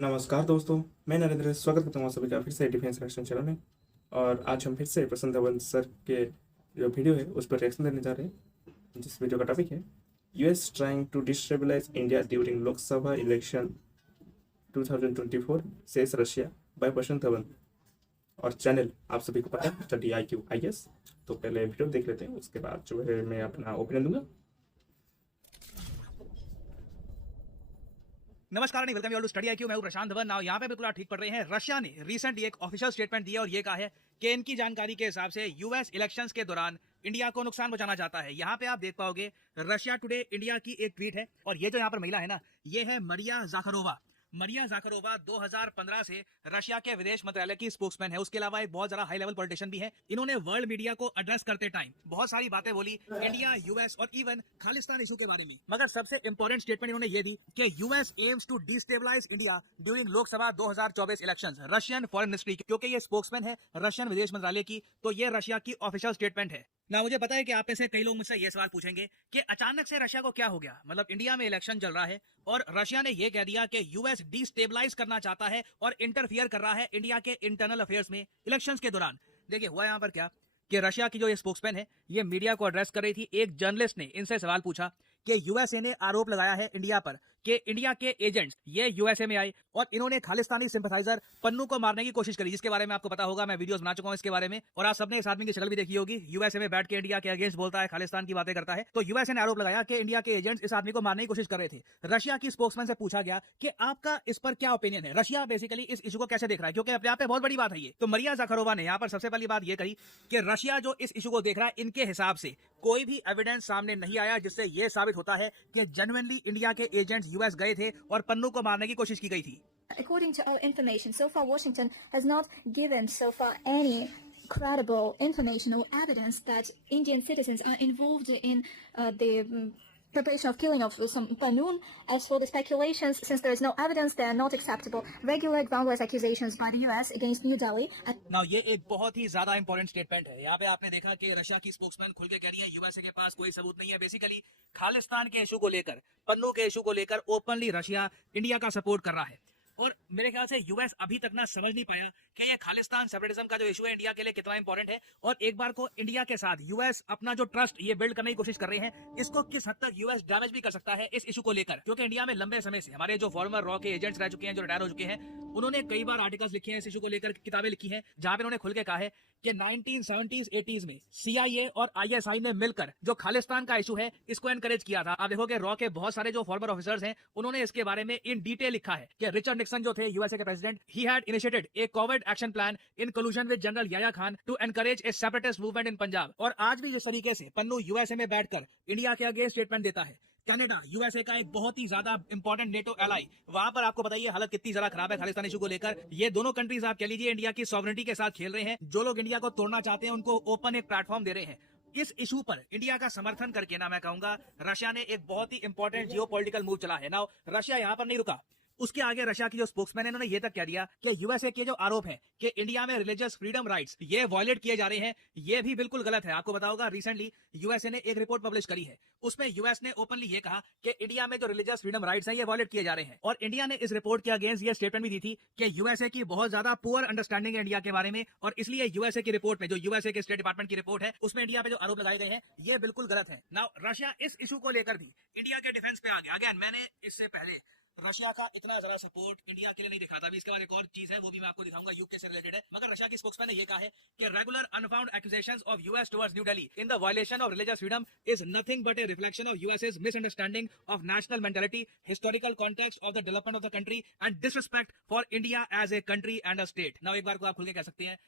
नमस्कार दोस्तों, मैं नरेंद्र स्वागत करता हूँ आप सभी का फिर से डिफेंस रिएक्शन चैनल में। और आज हम फिर से प्रसन्न धवन सर के जो वीडियो है उस पर रिएक्शन देने जा रहे हैं, जिस वीडियो का टॉपिक है US trying to destabilize India during Lok Sabha election 2024 says Russia by Prasanna Dhawan. और चैनल आप सभी को पता है स्टडी IQ IS। तो पहले वीडियो देख लेते हैं, उसके बाद जो है मैं अपना ओपिनियन दूंगा। नमस्कार नहीं, welcome you all to study IQ। मैं हूं प्रशांत धवन। नाउ यहाँ पे बिल्कुल आप ठीक पढ़ रहे हैं। रशिया ने रिसेंटली एक ऑफिशियल स्टेटमेंट दिया और ये कहा है कि इनकी जानकारी के हिसाब से यूएस इलेक्शंस के दौरान इंडिया को नुकसान पहुंचाना चाहता है। यहाँ पे आप देख पाओगे रशिया टुडे इंडिया की एक ट्वीट है और ये जो यहाँ पर महिला है ना, ये है मरिया जाखरोवा। मरिया जाखरोवा 2015 से रशिया के विदेश मंत्रालय की स्पोक्समैन है। उसके अलावा एक बहुत ज्यादा हाई लेवल पॉलिटिशियन भी है। इन्होंने वर्ल्ड मीडिया को एड्रेस करते टाइम बहुत सारी बातें बोली इंडिया, यूएस और इवन खालिस्तान इशू के बारे में। मगर सबसे इंपॉर्टेंट स्टेटमेंट इन्होंने ये दी कि US aims to destabilize India during Lok Sabha 2024 elections. Russian foreign ministry, क्योंकि ये स्पोक्समैन है रशियन विदेश मंत्रालय की, तो ये रशिया की ऑफिशियल स्टेटमेंट है ना। मुझे पता है कि आप में से कई लोग मुझसे ये सवाल पूछेंगे कि अचानक से रशिया को क्या हो गया। मतलब इंडिया में इलेक्शन चल रहा है और रशिया ने यह कह दिया कि यूएस डिस्टेबलाइज करना चाहता है और इंटरफियर कर रहा है इंडिया के इंटरनल अफेयर्स में इलेक्शंस के दौरान। देखिए हुआ यहां पर क्या कि रशिया की जो ये स्पोक्समैन है ये मीडिया को एड्रेस कर रही थी। एक जर्नलिस्ट ने इनसे सवाल पूछा कि यूएसए ने आरोप लगाया है इंडिया पर कि इंडिया के एजेंट्स ये यूएसए में आए और इन्होंने खालिस्तानी सिंपथाइजर पन्नू को मारने की कोशिश करी, जिसके बारे में आपको पता होगा। मैं वीडियोस बना चुका हूं इसके बारे में और आप सबने इस आदमी की शक्ल भी देखी होगी। यूएसए में बैठ के इंडिया के अगेंस्ट बोलता है, खालिस्तान की बातें करता है। तो यूएसए ने आरोप लगाया कि इंडिया के एजेंट्स इस आदमी को मारने की कोशिश कर रहे थे। रशिया की स्पोक्समैन से पूछा गया कि आपका इस पर क्या ओपिनियन है, रशिया बेसिकली इस इशू को कैसे देख रहा है, क्योंकि अपने आप पे बहुत बड़ी बात है ये। तो मरिया जाखरोवा ने यहाँ पर सबसे पहली बात ये कही कि रशिया जो इस इशू को देख रहा है, इनके हिसाब से कोई भी एविडेंस सामने नहीं आया जिससे यह साबित होता है कि जेन्युइनली इंडिया के एजेंट्स यूएस गए थे और पन्नू को मारने की कोशिश की गई थी। According to our information, so far Washington has not given so far any credible information or evidence that Indian citizens are involved in the preparation of killing of some Panoon. As for the speculations, since there is no evidence, they are not acceptable. Regular groundless accusations by the US against New Delhi. Now, ये एक बहुत ही ज्यादा important statement है। यहाँ पे आपने देखा कि रशिया की स्पोक्समैन खुल के कह रही है यूएसए के पास कोई सबूत नहीं है। बेसिकली खालिस्तान के इशू को लेकर, पन्नू के इशू को लेकर ओपनली रशिया इंडिया का सपोर्ट कर रहा है। और मेरे ख्याल से यूएस अभी तक ना समझ नहीं पाया कि ये खालिस्तान सेपरेटिज्म का जो इशू है इंडिया के लिए कितना इंपॉर्टेंट है। और एक बार को इंडिया के साथ यूएस अपना जो ट्रस्ट ये बिल्ड करने की कोशिश कर रहे हैं, इसको किस हद तक यूएस डैमेज भी कर सकता है इस इशू को लेकर। क्योंकि इंडिया में लंबे समय से हमारे जो फॉर्मर रॉ के एजेंट्स रह चुके हैं, जो रिटायर हो चुके हैं, उन्होंने कई बार आर्टिकल्स लिखे हैं इस इशू को लेकर, किताबें लिखी हैं, जहां पे उन्होंने खुल के कहा है कि 1970s 80s में सीआईए और आईएसआई ने मिलकर जो खालिस्तान का इशू है इसको एनकरेज किया था। आप देखोगे रॉ के बहुत सारे जो फॉर्मर ऑफिसर्स हैं उन्होंने इसके बारे में इन डिटेल लिखा है कि रिचर्ड निक्सन जो थे यूएसए के president, he had initiated a covert action plan in collusion with general Yahya Khan to encourage a separatist movement in Punjab. और आज भी जिस तरीके से पन्नू यूएसए में बैठकर इंडिया के अगेंस्ट स्टेटमेंट देता है, कनाडा यूएसए का एक बहुत ही ज्यादा इंपॉर्टेंट नेटो एलाई, वहां पर आपको बताइए हालत कितनी ज्यादा खराब है खालिस्तान इशू को लेकर। ये दोनों कंट्रीज आप कह लीजिए इंडिया की सॉवरेनिटी के साथ खेल रहे हैं। जो लोग इंडिया को तोड़ना चाहते हैं उनको ओपन एक प्लेटफॉर्म दे रहे हैं। इस इशू पर इंडिया का समर्थन करके ना मैं कहूंगा रशिया ने एक बहुत ही इंपॉर्टेंट जियोपॉलिटिकल मूव चला है। ना रशिया यहां पर नहीं रुका, उसके आगे रशिया की जो स्पोक्समैन है, उन्होंने ये तक कह दिया कि यूएसए के जो आरोप है कि इंडिया में रिलीजियस फ्रीडम राइट्स ये वायलेट किए जा रहे हैं, ये भी बिल्कुल गलत है। आपको बताओगा रिसेंटली यूएसए ने एक रिपोर्ट पब्लिश करी है, उसमें यूएस ने ओपनली ये कहा कि इंडिया में जो रिलीजियस फ्रीडम राइट्स हैं ये वायलेट किए जा रहे हैं। और इंडिया ने इस रिपोर्ट के अगेंस्ट ये स्टेटमेंट भी दी थी कि यूएसए की बहुत ज्यादा पुअर अंडरस्टैंडिंग है इंडिया के बारे में, और इसलिए यूएसए की रिपोर्ट में, जो यूएसए के स्टेट डिपार्टमेंट की रिपोर्ट है, उसमें इंडिया पे जो आरोप लगाए गए हैं ये बिल्कुल गलत है। नाउ रशिया इस इशू को लेकर भी इंडिया के डिफेंस पे आ गया। अगेन मैंने इससे पहले रशिया का इतना ज्यादा सपोर्ट इंडिया के लिए नहीं दिखा था। अभी इसके बाद एक और चीज है वो भी मैं आपको दिखाऊंगा, यूके से रिलेटेड है। मगर रशिया की स्पोक्समैन ने ये कहा है कि regular unfound accusations of US towards New Delhi in the violation of religious freedom is nothing but a reflection of US's misunderstanding of national mentality, historical context of the development of the country and disrespect for India as a country and a state. Now एक बार को आप खुल के कह सकते हैं,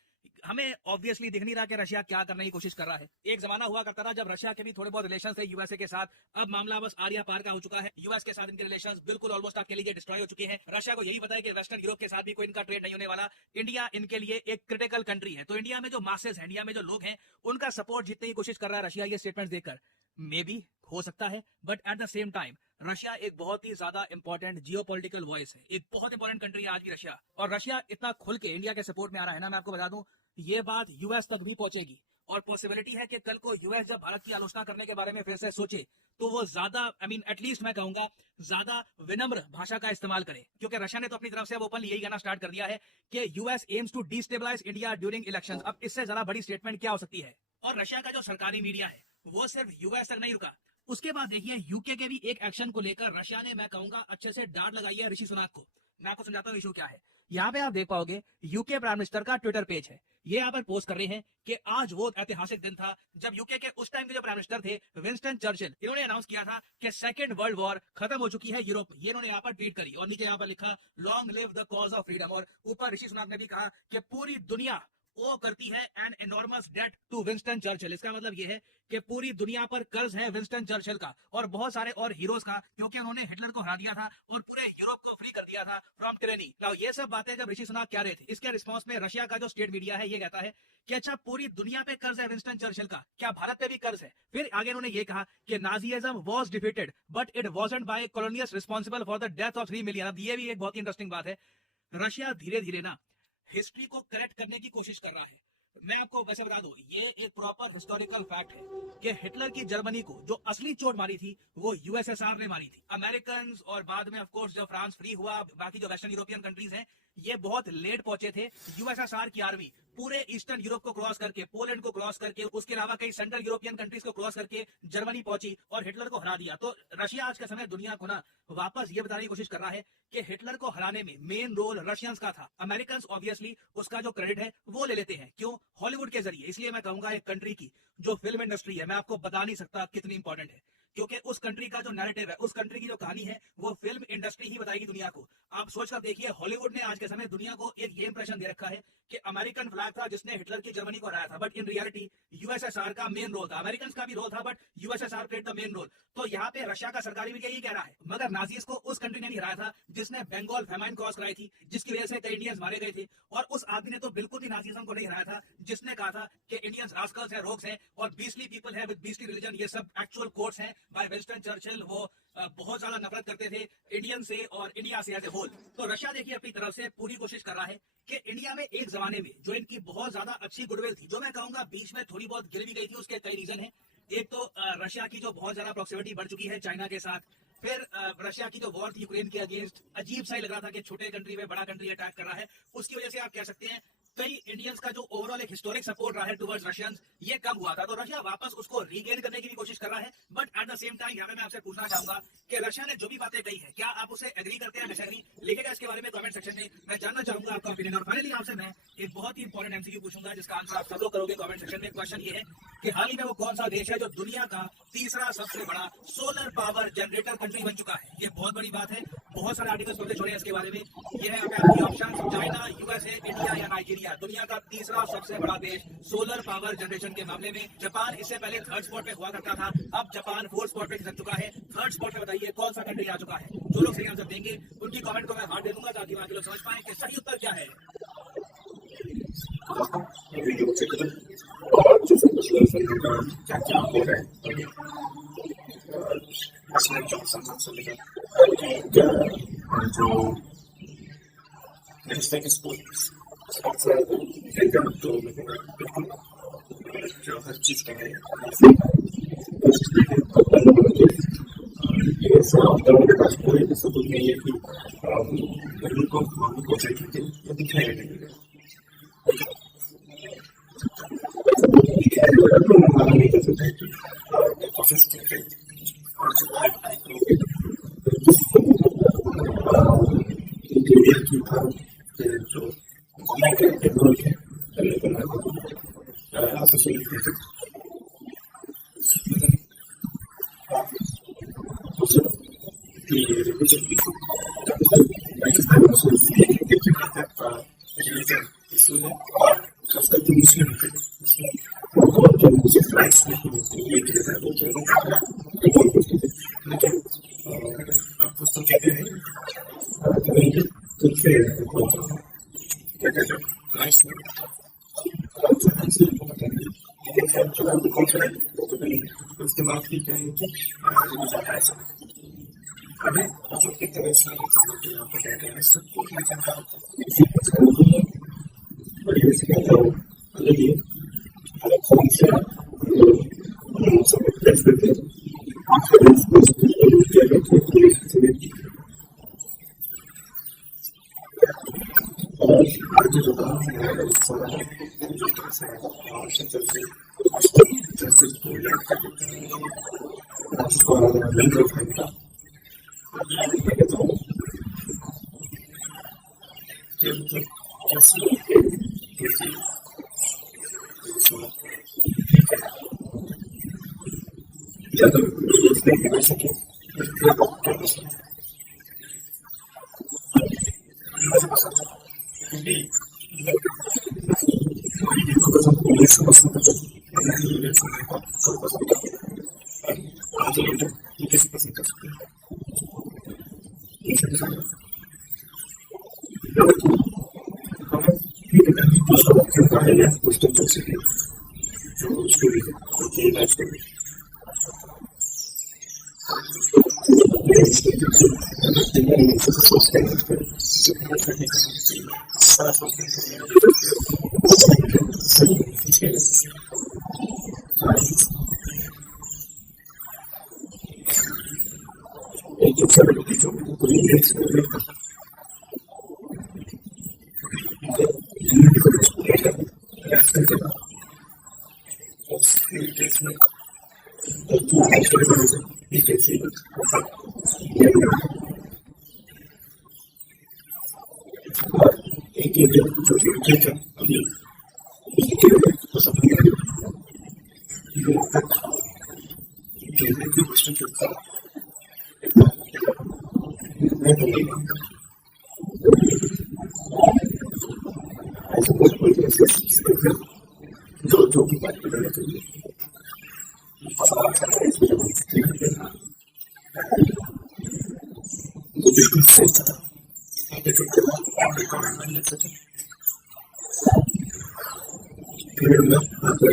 हमें ऑब्वियसली दिख नहीं रहा कि रशिया क्या करने की कोशिश कर रहा है। एक जमाना हुआ करता था जब रशिया के भी थोड़े बहुत रिलेशन थे यूएसए के साथ, अब मामला बस आरिया पार का हो चुका है। यूएस के साथ इनके रिलेशंस बिल्कुल ऑलमोस्ट आप कह लीजिए डिस्ट्रॉय हो चुके हैं। रशिया को यही पता है कि वेस्टर्न यूरोप के साथ भी कोई इनका ट्रेड नहीं होने वाला। इंडिया इनके लिए एक क्रिटिकल कंट्री है। तो इंडिया में जो मासेस है, इंडिया में जो लोग हैं, उनका सपोर्ट जीतने की कोशिश कर रहा है रशिया ये स्टेटमेंट देकर। मे बी हो सकता है, but at the same time Russia एक बहुत ही ज्यादा इंपॉर्टेंट जियोपॉलिटिकल वॉइस है, एक बहुत इंपॉर्टेंट कंट्री है आज भी रशिया। और रशिया इतना खुल के इंडिया के सपोर्ट में आ रहा है ना, मैं आपको बता दूं ये बात यूएस तक भी पहुंचेगी। और पॉसिबिलिटी है कि कल को यूएस जब भारत की आलोचना करने के बारे में फिर से सोचे तो वो ज्यादा एटलीस्ट मैं कहूंगा ज्यादा विनम्र भाषा का इस्तेमाल करें, क्योंकि रशिया ने तो अपनी तरफ से अब ओपनली यही कहना स्टार्ट कर दिया है कि US aims to destabilize India during elections. अब इससे ज्यादा बड़ी स्टेटमेंट क्या हो सकती है। और रशिया का जो सरकारी मीडिया है वो सिर्फ यूएस तक नहीं रुका, उसके बाद देखिए यूके के भी एक एक्शन को लेकर रशिया ने मैं कहूंगा अच्छे से डांट लगाई है ऋषि सुनाक को। मैं आपको समझाता हूँ इशू क्या है। यहाँ पे आप देख पाओगे यूके प्राइम मिनिस्टर का ट्विटर पेज है, ये यहाँ पर पोस्ट कर रहे हैं कि आज वो ऐतिहासिक दिन था जब यूके के उस टाइम के जो प्राइम मिनिस्टर थे विंस्टन चर्चिल, इन्होंने अनाउंस किया था कि सेकंड वर्ल्ड वॉर खत्म हो चुकी है यूरोप में। ये इन्होंने यहाँ पर ट्वीट करी और नीचे यहाँ पर लिखा long live the cause of freedom. और ऊपर ऋषि सुनाक ने भी कहा कि पूरी दुनिया वो करती है an enormous debt to Winston Churchill. इसका मतलब ये है कि पूरी दुनिया पर कर्ज है विंस्टन चर्चिल का और बहुत सारे और हीरोज का, क्योंकि उन्होंने हिटलर को हरा दिया था और पूरे यूरोप को फ्री कर दिया था फ्रॉम टायरनी। नाउ ये सब बातें जब ऋषि सुनाक कह रहे थे, इसके रिस्पांस में रशिया का जो स्टेट मीडिया है ये कहता है कि अच्छा पूरी दुनिया पे कर्ज है विंस्टन चर्चिल का, क्या भारत पे भी कर्ज है। फिर आगे उन्होंने ये कहा कि Nazism was defeated but it wasn't by colonials responsible for the death of 3 million. अब ये भी एक बहुत ही इंटरेस्टिंग बात है, रशिया धीरे धीरे ना हिस्ट्री को करेक्ट करने की कोशिश कर रहा है। मैं आपको वैसे बता दूं, ये एक प्रॉपर हिस्टोरिकल फैक्ट है कि हिटलर की जर्मनी को जो असली चोट मारी थी वो यूएसएसआर ने मारी थी। अमेरिकन और बाद में ऑफ कोर्स जब फ्रांस फ्री हुआ, बाकी जो वेस्टर्न यूरोपियन कंट्रीज हैं ये बहुत लेट पहुंचे थे। यूएसएसआर की आर्मी पूरे ईस्टर्न यूरोप को क्रॉस करके, पोलैंड को क्रॉस करके, उसके अलावा कई सेंट्रल यूरोपियन कंट्रीज को क्रॉस करके जर्मनी पहुंची और हिटलर को हरा दिया। तो रशिया आज के समय दुनिया को ना वापस ये बताने की कोशिश कर रहा है कि हिटलर को हराने में मेन रोल रशियंस का था। अमेरिकन ऑब्वियसली उसका जो क्रेडिट है वो ले लेते हैं, क्यों? हॉलीवुड के जरिए। इसलिए मैं कहूंगा एक कंट्री की जो फिल्म इंडस्ट्री है, मैं आपको बता नहीं सकता कितनी इंपॉर्टेंट है, क्योंकि उस कंट्री का जो नैरेटिव है, उस कंट्री की जो कहानी है वो फिल्म इंडस्ट्री ही बताएगी दुनिया को। आप सोचकर देखिए, हॉलीवुड ने आज के समय दुनिया को एक ये इंप्रेशन दे रखा है कि अमेरिकन फ्लैग था जिसने हिटलर की जर्मनी को हराया था, बट इन रियलिटी यूएसएसआर का मेन रोल था। अमेरिकन का भी रोल था but USSR played the main role. तो यहाँ पे रशिया का सरकारी मीडिया यही कह रहा है, मगर नाजीज को उस कंट्री ने नहीं हराया था जिसने बंगाल फेमाइन क्रॉस कराई थी, जिसकी वजह से कई इंडियंस मारे गए थे। और उस आदमी ने तो बिल्कुल भी नाजीज्म को नहीं हराया था जिसने कहा था कि इंडियंस रास्कल्स हैं, रोग्स हैं और बीस्टली पीपल है विद बीस्टली रिलीजन। ये सब एक्चुअल कोट्स हैं बाय विंस्टन चर्चिल। वो बहुत ज्यादा नफरत करते थे इंडियन से और इंडिया से एज ए होल। तो रशिया देखिए अपनी तरफ से पूरी कोशिश कर रहा है कि इंडिया में एक जमाने में जो इनकी बहुत ज्यादा अच्छी गुडविल थी, जो मैं कहूंगा बीच में थोड़ी बहुत गिर भी गई थी, उसके कई रीजन है। एक तो रशिया की जो बहुत ज्यादा प्रॉक्सिमिटी बढ़ चुकी है चाइना के साथ, फिर रशिया की जो वॉर थी यूक्रेन के अगेंस्ट, अजीब सा ही लग रहा था कि छोटे कंट्री में बड़ा कंट्री अटैक कर रहा है। उसकी वजह से आप कह सकते हैं कई इंडियंस का जो ओवरऑल एक हिस्टोरिक सपोर्ट रहा है टुवर्ड्स रशियंस, ये कम हुआ था। तो रशिया वापस उसको रीगेन करने की भी कोशिश कर रहा है। But at the same time यहाँ मैं आपसे पूछना चाहूंगा कि रशिया ने जो भी बातें कही है, क्या आप उसे एग्री करते हैं, डिसएग्री? लिखेगा इसके बारे में कमेंट सेक्शन में, मैं जानना चाहूंगा आपका ओपिनियन। और फाइनली आपसे मैं एक बहुत ही इंपॉर्टेंट एमसीक्यू पूछूंगा जिसका आंसर आप सब लोग करोगे कमेंट सेक्शन में। क्वेश्चन ये है कि हाल ही में वो कौन सा देश है जो दुनिया का तीसरा सबसे बड़ा सोलर पावर जनरेटर कंट्री बन चुका है? ये बहुत बड़ी बात है, बहुत सारे आर्टिकल्स पब्लिश हो रहे हैं इसके बारे में। ये है आपके ऑप्शन, चाइना, यूएसए, इंडिया या नाइजीरिया। दुनिया का तीसरा सबसे बड़ा देश सोलर पावर जनरेशन के मामले में। जापान इससे पहले थर्ड स्पॉट पे हुआ करता था, अब जापान फोर्थ स्पॉट पे खिसक चुका है। थर्ड स्पॉट पे बताइए कौन सा कंट्री आ चुका है? जो लोग सही आंसर देंगे उनकी कमेंट को मैं हार्ट दे दूंगा ताकि बाकी लोग समझ पाए कि सही उत्तर क्या है। और जैसे क्या क्या हो रहा है जो हर चीज का है मेरे पास कोई भी सबूत नहीं है कि को ये दिखाया नहीं है। उसके बाद की कहेंगे अभी एक तरह से सबको आज जो काम है जो भी बात करना चाहिए वो बिल्कुल सही था। फिर मैं आपको